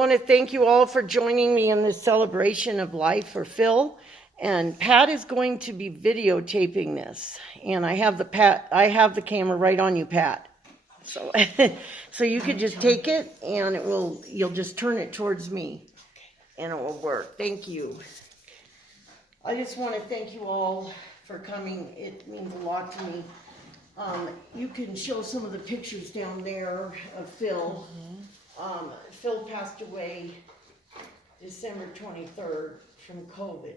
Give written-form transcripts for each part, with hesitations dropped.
want to thank you all for joining me in this celebration of life for Phil. And Pat is going to be videotaping this. And I have the camera right on you, Pat. So, so you could just take it and you'll just turn it towards me and it will work. Thank you. I just want to thank you all for coming. It means a lot to me. You can show some of the pictures down there of Phil. Phil passed away December 23rd from COVID.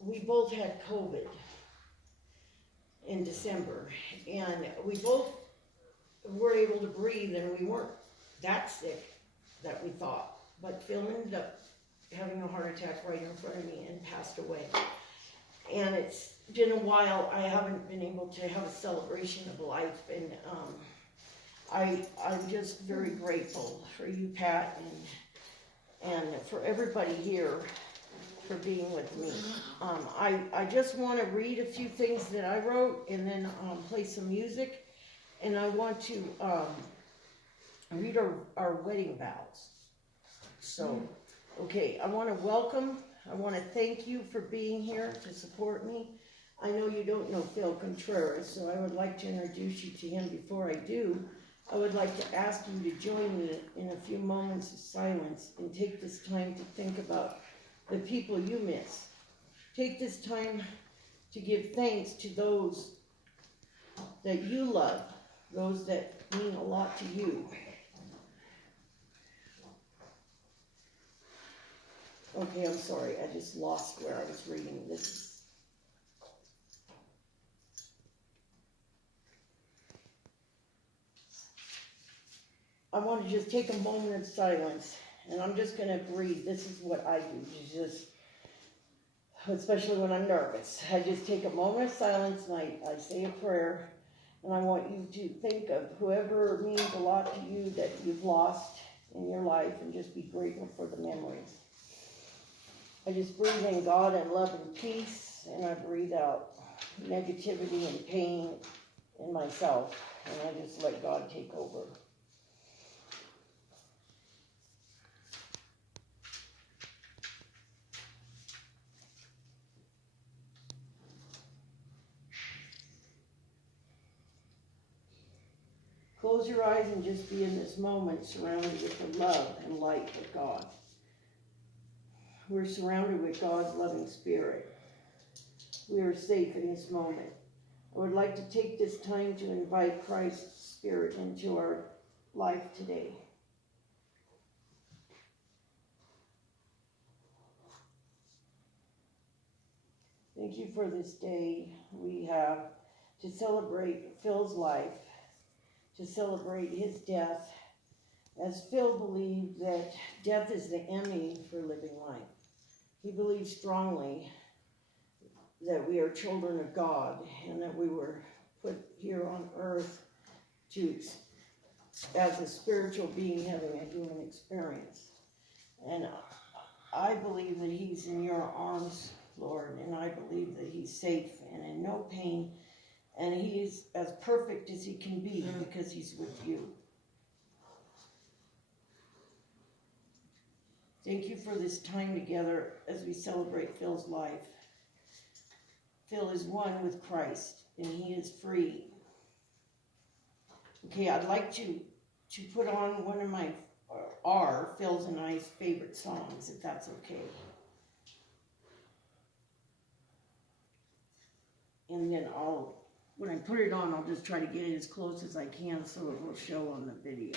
We both had COVID in December, and we both were able to breathe, and we weren't that sick that we thought. But Phil ended up having a heart attack right in front of me and passed away. And it's been a while. I haven't been able to have a celebration of life, and I'm just very grateful for you, Pat, and for everybody here for being with me. I just want to read a few things that I wrote and then play some music, and I want to read our wedding vows. So, okay, I want to thank you for being here to support me. I know you don't know Phil Contreras, so I would like to introduce you to him. Before I do, I would like to ask you to join me in a few moments of silence and take this time to think about the people you miss. Take this time to give thanks to those that you love, those that mean a lot to you. Okay, I'm sorry, I just lost where I was reading this. I want to just take a moment of silence, and I'm just going to read. This is what I do, especially when I'm nervous. I just take a moment of silence, and I say a prayer, and I want you to think of whoever means a lot to you that you've lost in your life, and just be grateful for the memories. I just breathe in God and love and peace, and I breathe out negativity and pain in myself, and I just let God take over. Close your eyes and just be in this moment, surrounded with the love and light of God. We're surrounded with God's loving spirit. We are safe in this moment. I would like to take this time to invite Christ's Spirit into our life today. Thank you for this day we have to celebrate Phil's life, to celebrate his death, as Phil believed that death is the enemy for living life. He believed strongly that we are children of God and that we were put here on earth as a spiritual being having a human experience. And I believe that he's in your arms, Lord, and I believe that he's safe and in no pain, and he is as perfect as he can be because he's with you. Thank you for this time together as we celebrate Phil's life. Phil is one with Christ, and he is free. Okay, I'd like to put on one of Phil's and I's favorite songs, if that's okay. And then when I put it on, I'll just try to get it as close as I can so it will show on the video.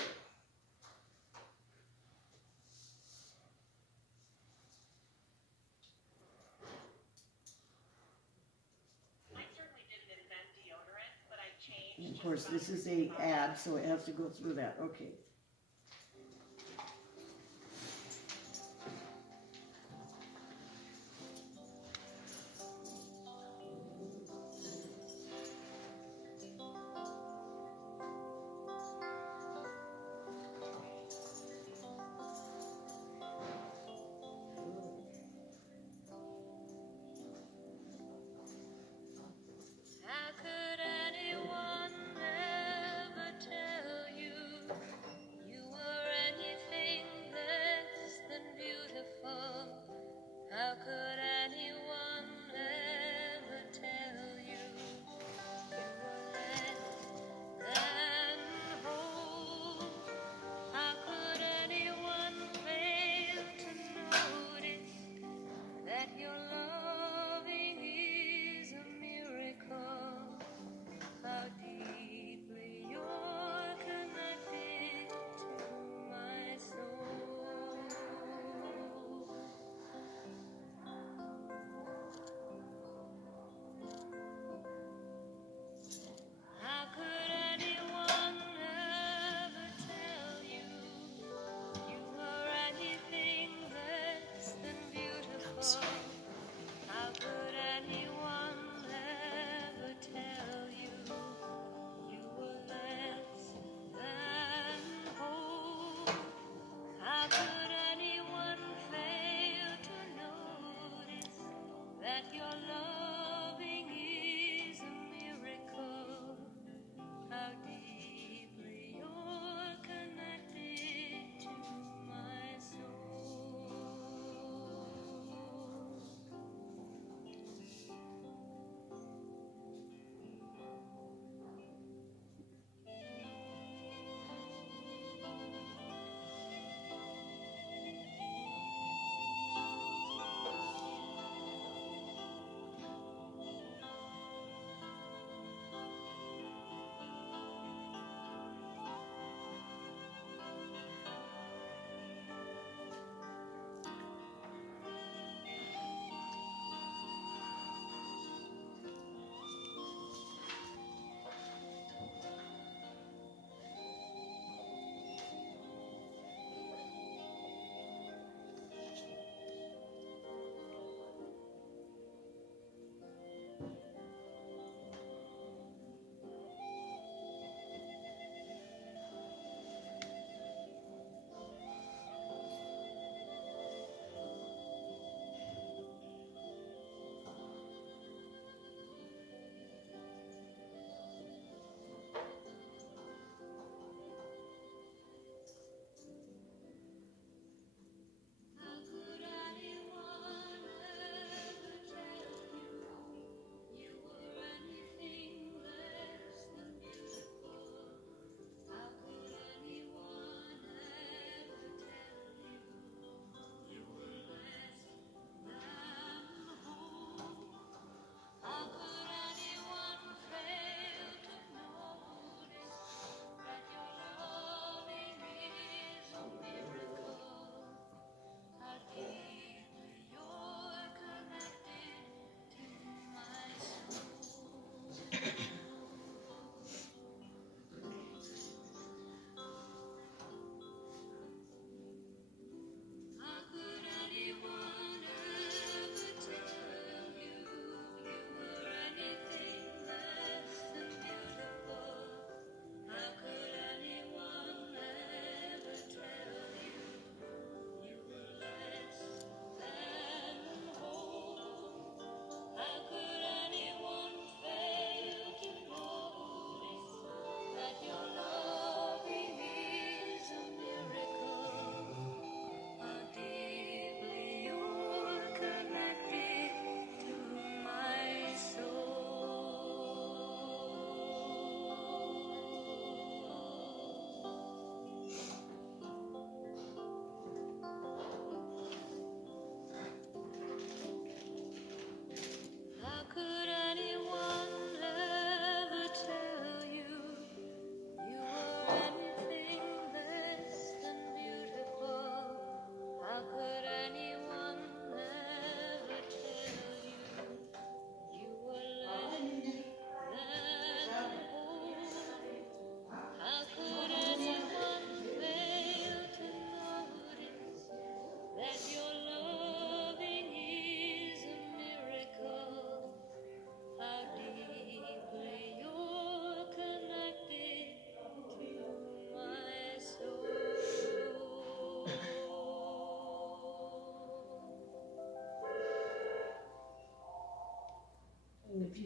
And of course, this is an ad, so it has to go through that. Okay.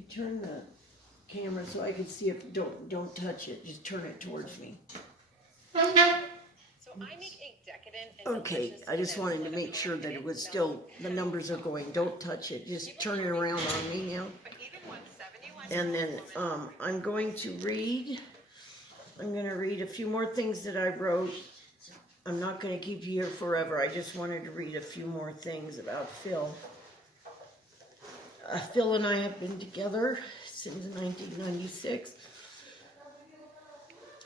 turn the camera so I can see if, don't touch it, just turn it towards me. So I make a decadent and Okay, I just wanted to make sure that it was still, the numbers are going, don't touch it, just turn it around on me now. And then, I'm going to read a few more things that I wrote. I'm not gonna keep you here forever, I just wanted to read a few more things about Phil. Phil and I have been together since 1996.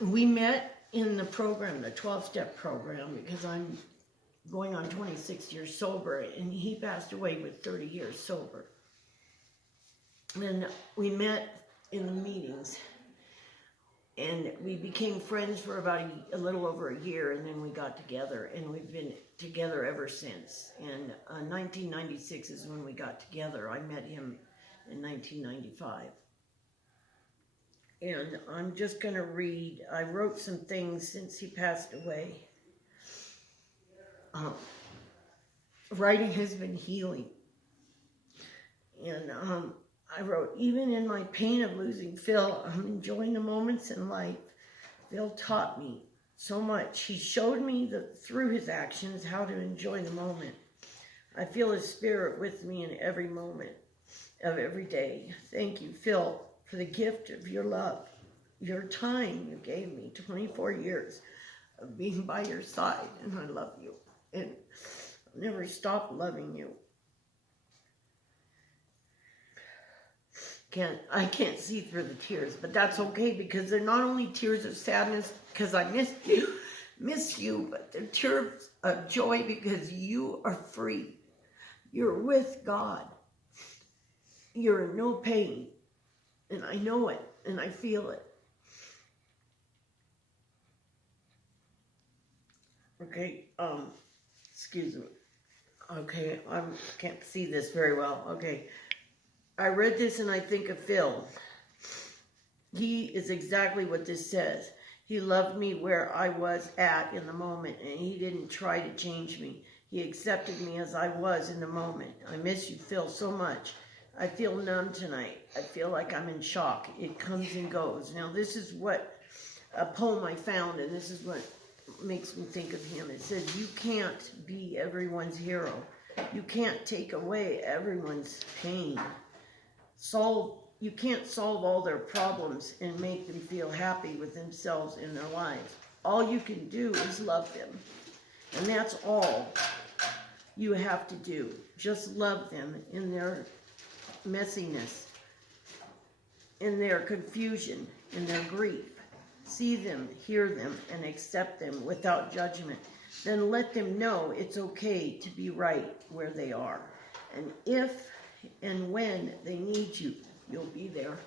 We met in the program, the 12-step program, because I'm going on 26 years sober, and he passed away with 30 years sober. And we met in the meetings, and we became friends for about a little over a year, and then we got together, and we've been together ever since. And 1996 is when we got together. I met him in 1995. And I'm just going to read, I wrote some things since he passed away. Writing has been healing. And I wrote, even in my pain of losing Phil, I'm enjoying the moments in life. Phil taught me so much. He showed me through his actions how to enjoy the moment. I feel his spirit with me in every moment of every day. Thank you, Phil, for the gift of your love, your time you gave me, 24 years of being by your side, and I love you, and I'll never stop loving you. I can't see through the tears, but that's okay, because they're not only tears of sadness because I miss you, but they're tears of joy because you are free. You're with God. You're in no pain, and I know it, and I feel it. Okay, excuse me. Okay, I can't see this very well. Okay, I read this and I think of Phil. He is exactly what this says. He loved me where I was at in the moment, and he didn't try to change me. He accepted me as I was in the moment. I miss you, Phil, so much. I feel numb tonight. I feel like I'm in shock. It comes and goes. Now, this is what a poem I found, and this is what makes me think of him. It says, you can't be everyone's hero. You can't take away everyone's pain. You can't solve all their problems and make them feel happy with themselves in their lives. All you can do is love them. And that's all you have to do. Just love them in their messiness, in their confusion, in their grief. See them, hear them, and accept them without judgment. Then let them know it's okay to be right where they are. And if and when they need you, you'll be there.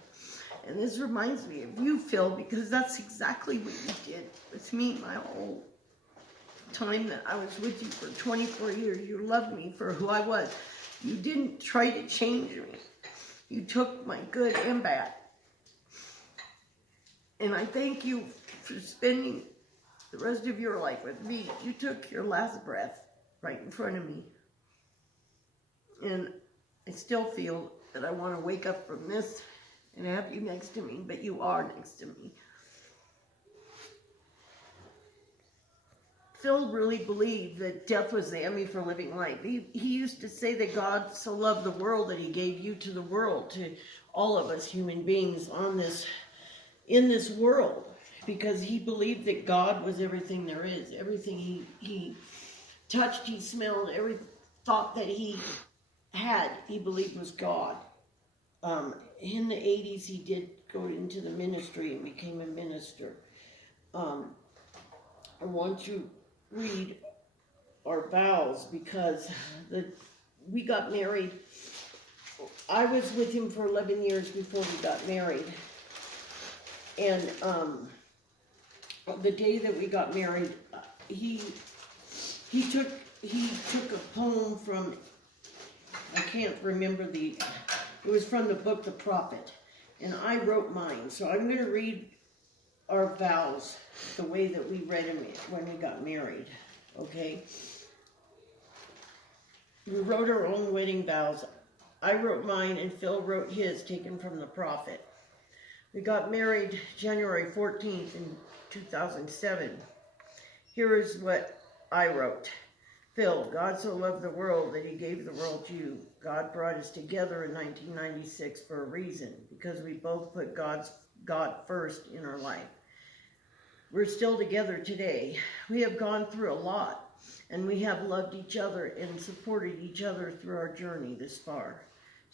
And this reminds me of you, Phil, because that's exactly what you did with me my whole time that I was with you for 24 years. You loved me for who I was. You didn't try to change me. You took my good and bad. And I thank you for spending the rest of your life with me. You took your last breath right in front of me. And I still feel that I want to wake up from this and have you next to me, but you are next to me. Phil really believed that death was the enemy for living life. He used to say that God so loved the world that he gave you to the world, to all of us human beings in this world, because he believed that God was everything there is. Everything he touched, he smelled, every thought that he had, he believed was God. In the 80s, he did go into the ministry and became a minister. I want to read our vows because we got married. I was with him for 11 years before we got married. And the day that we got married, he took a poem from, I can't remember it was from the book The Prophet, and I wrote mine. So I'm going to read our vows the way that we read them when we got married, okay? We wrote our own wedding vows. I wrote mine and Phil wrote his, taken from the prophet. We got married January 14th in 2007. Here is what I wrote. Phil, God so loved the world that he gave the world to you. God brought us together in 1996 for a reason, because we both put God first in our life. We're still together today. We have gone through a lot, and we have loved each other and supported each other through our journey this far.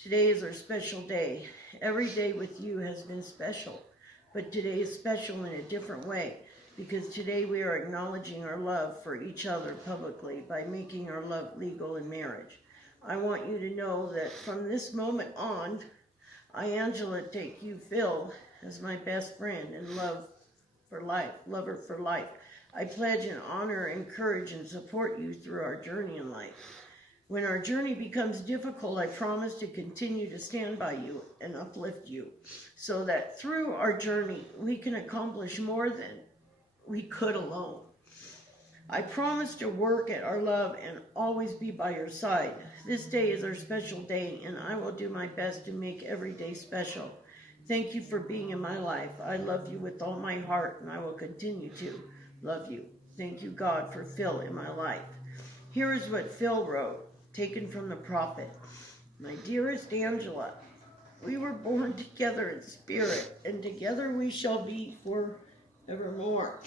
Today is our special day. Every day with you has been special, but today is special in a different way, because today we are acknowledging our love for each other publicly by making our love legal in marriage. I want you to know that from this moment on, I, Angela, take you, Phil, as my best friend and lover for life. I pledge and honor, encourage, and support you through our journey in life. When our journey becomes difficult, I promise to continue to stand by you and uplift you, so that through our journey, we can accomplish more than we could alone. I promise to work at our love and always be by your side. This day is our special day, and I will do my best to make every day special. Thank you for being in my life. I love you with all my heart, and I will continue to love you. Thank you, God, for Phil in my life. Here is what Phil wrote, taken from the prophet. My dearest Angela, we were born together in spirit, and together we shall be forevermore.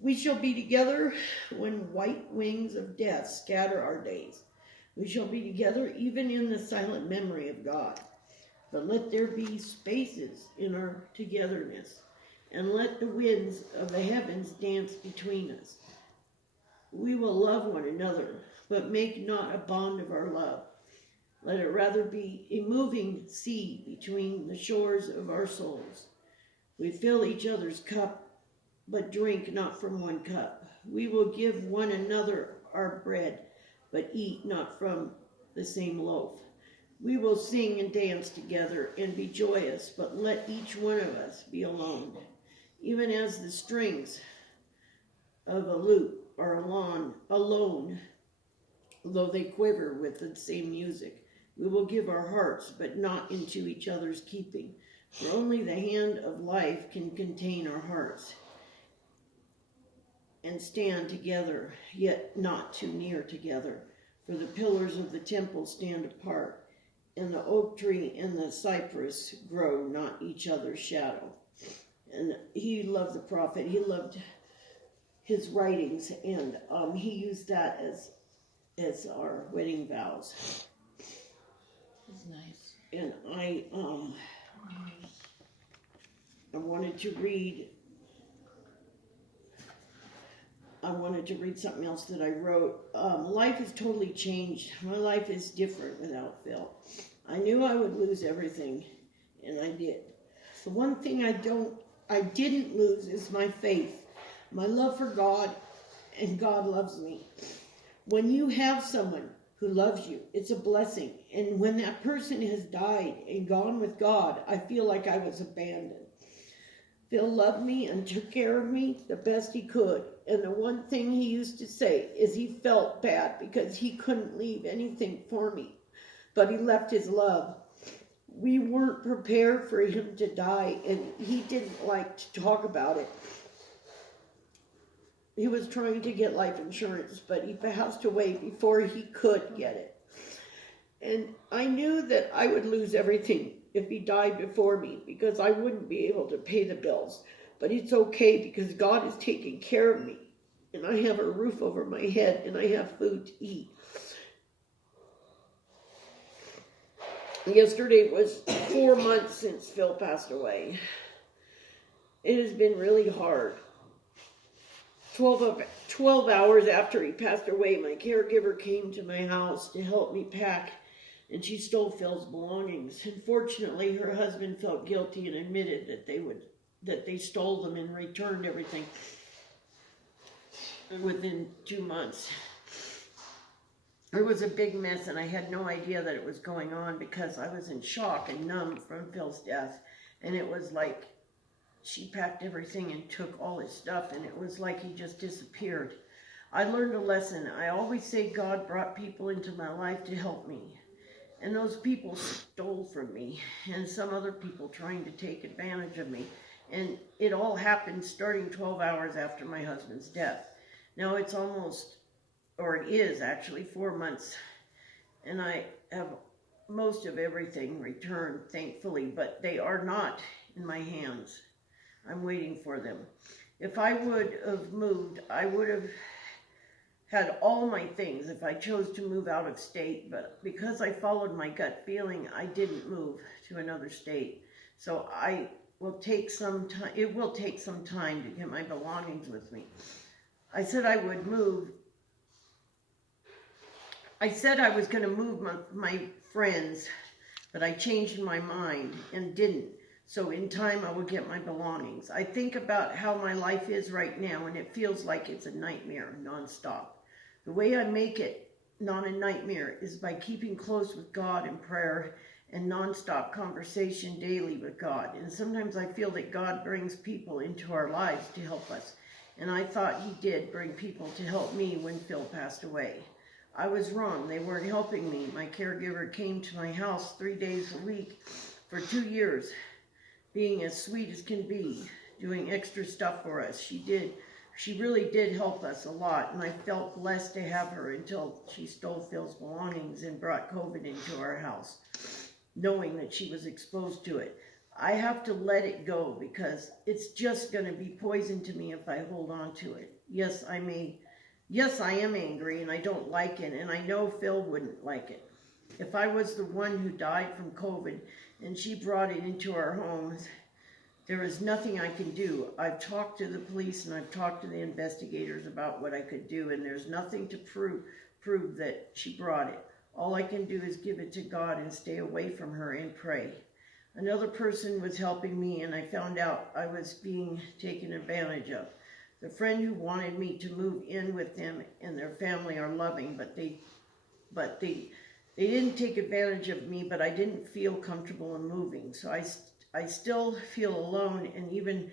We shall be together when white wings of death scatter our days. We shall be together even in the silent memory of God. But let there be spaces in our togetherness, and let the winds of the heavens dance between us. We will love one another, but make not a bond of our love. Let it rather be a moving sea between the shores of our souls. We fill each other's cup, but drink not from one cup. We will give one another our bread, but eat not from the same loaf. We will sing and dance together and be joyous, but let each one of us be alone. Even as the strings of a lute are alone, though they quiver with the same music. We will give our hearts, but not into each other's keeping. For only the hand of life can contain our hearts and stand together, yet not too near together. For the pillars of the temple stand apart, and the oak tree and the cypress grow not each other's shadow. And he loved the prophet. He loved his writings, and he used that as our wedding vows. That's nice. And I wanted to read something else that I wrote. Life has totally changed. My life is different without Phil. I knew I would lose everything, and I did. The one thing I didn't lose is my faith, my love for God, and God loves me. When you have someone who loves you, it's a blessing. And when that person has died and gone with God, I feel like I was abandoned. Phil loved me and took care of me the best he could. And the one thing he used to say is he felt bad because he couldn't leave anything for me. But he left his love. We weren't prepared for him to die, and he didn't like to talk about it. He was trying to get life insurance, but he passed away before he could get it. And I knew that I would lose everything if he died before me, because I wouldn't be able to pay the bills. But it's okay, because God is taking care of me, and I have a roof over my head, and I have food to eat. Yesterday was 4 months since Phil passed away. It has been really hard. 12 hours after he passed away, my caregiver came to my house to help me pack, and she stole Phil's belongings. Unfortunately, her husband felt guilty and admitted that they stole them and returned everything within 2 months. It was a big mess, and I had no idea that it was going on because I was in shock and numb from Phil's death. And it was like she packed everything and took all his stuff, and it was like he just disappeared. I learned a lesson. I always say God brought people into my life to help me. And those people stole from me, and some other people trying to take advantage of me. And it all happened starting 12 hours after my husband's death. Now it's almost, or it is actually, 4 months, and I have most of everything returned, thankfully, but they are not in my hands. I'm waiting for them. If I would have moved, I would have had all my things if I chose to move out of state, but because I followed my gut feeling, I didn't move to another state. So I will take some time, it will take some time to get my belongings with me. I said I would move. I said I was going to move my friends, but I changed my mind and didn't. So in time I will get my belongings. I think about how my life is right now, and it feels like it's a nightmare nonstop. The way I make it not a nightmare is by keeping close with God in prayer and nonstop conversation daily with God. And sometimes I feel that God brings people into our lives to help us. And I thought he did bring people to help me when Phil passed away. I was wrong. They weren't helping me. My caregiver came to my house 3 days a week for 2 years, being as sweet as can be, doing extra stuff for us. She really did help us a lot, and I felt blessed to have her until she stole Phil's belongings and brought COVID into our house, knowing that she was exposed to it. I have to let it go because it's just going to be poison to me if I hold on to it. Yes, I am angry and I don't like it, and I know Phil wouldn't like it. If I was the one who died from COVID and she brought it into our homes, there is nothing I can do. I've talked to the police and I've talked to the investigators about what I could do, and there's nothing to prove that she brought it. All I can do is give it to God and stay away from her and pray. Another person was helping me, and I found out I was being taken advantage of. The friend who wanted me to move in with them and their family are loving, but they didn't take advantage of me, but I didn't feel comfortable in moving. So I still feel alone, and even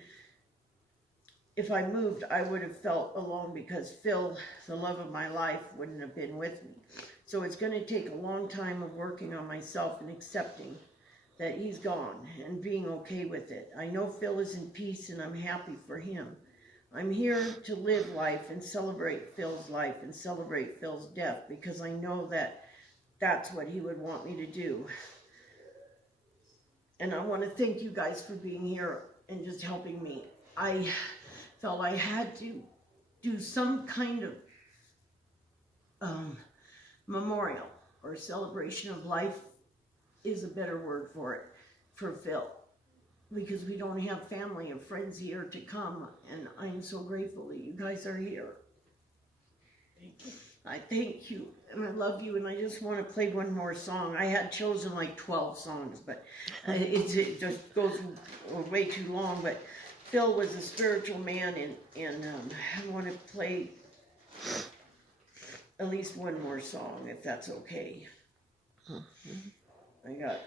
if I moved, I would have felt alone because Phil, the love of my life, wouldn't have been with me. So it's going to take a long time of working on myself and accepting that he's gone and being okay with it. I know Phil is in peace, and I'm happy for him. I'm here to live life and celebrate Phil's life and celebrate Phil's death because I know that that's what he would want me to do. And I want to thank you guys for being here and just helping me. I felt I had to do some kind of memorial or celebration of life is a better word for it, for Phil. Because we don't have family and friends here to come, and I am so grateful that you guys are here. Thank you. I thank you, and I love you, and I just want to play one more song. I had chosen like 12 songs, but it just goes way too long, but Phil was a spiritual man, and I want to play at least one more song, if that's okay. I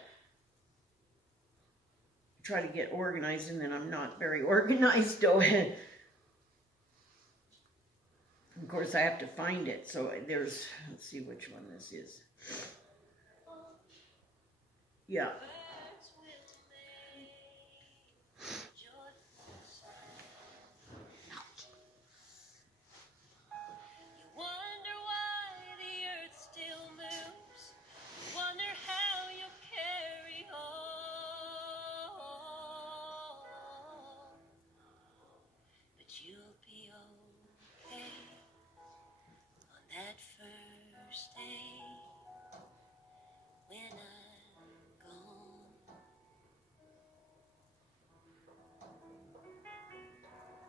try to get organized, and then I'm not very organized. Of course, I have to find it. So let's see which one this is. Yeah. You'll be okay on that first day when I'm gone.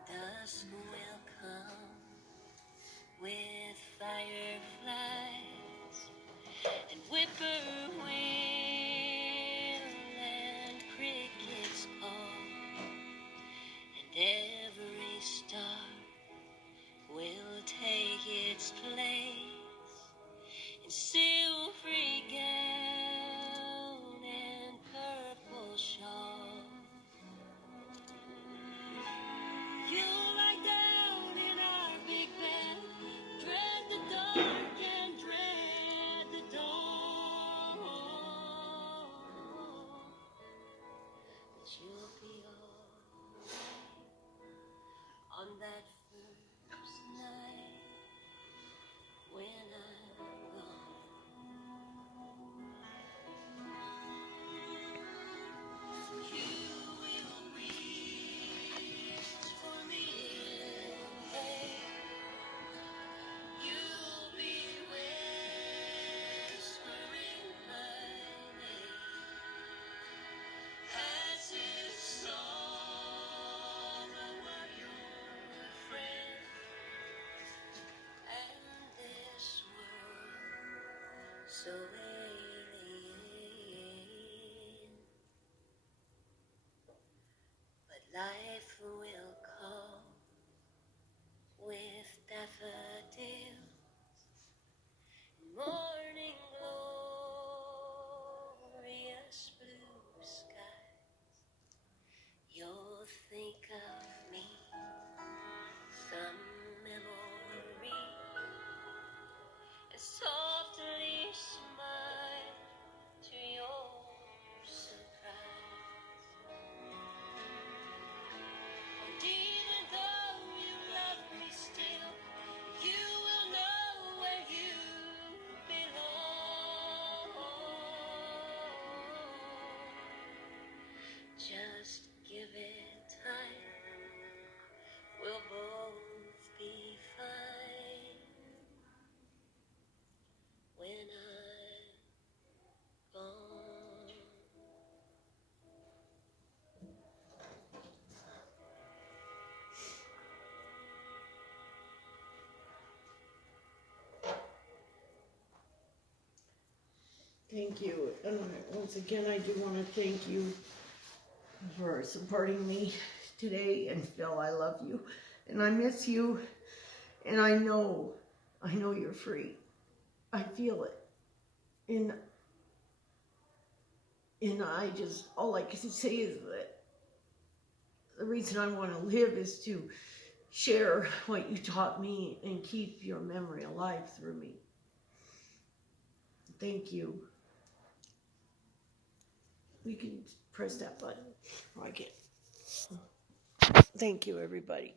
Dusk will come with fireflies and whippoorwill and crickets call, and every star will take its place in silvery gown and purple shawl. You'll lie down in our big bed, dread the dark and dread the dawn. Thank you. And once again, I do want to thank you for supporting me today. And Phil, I love you. And I miss you. And I know you're free. I feel it. And I just, all I can say is that the reason I want to live is to share what you taught me and keep your memory alive through me. Thank you. We can press that button. Oh, I can't. Thank you, everybody.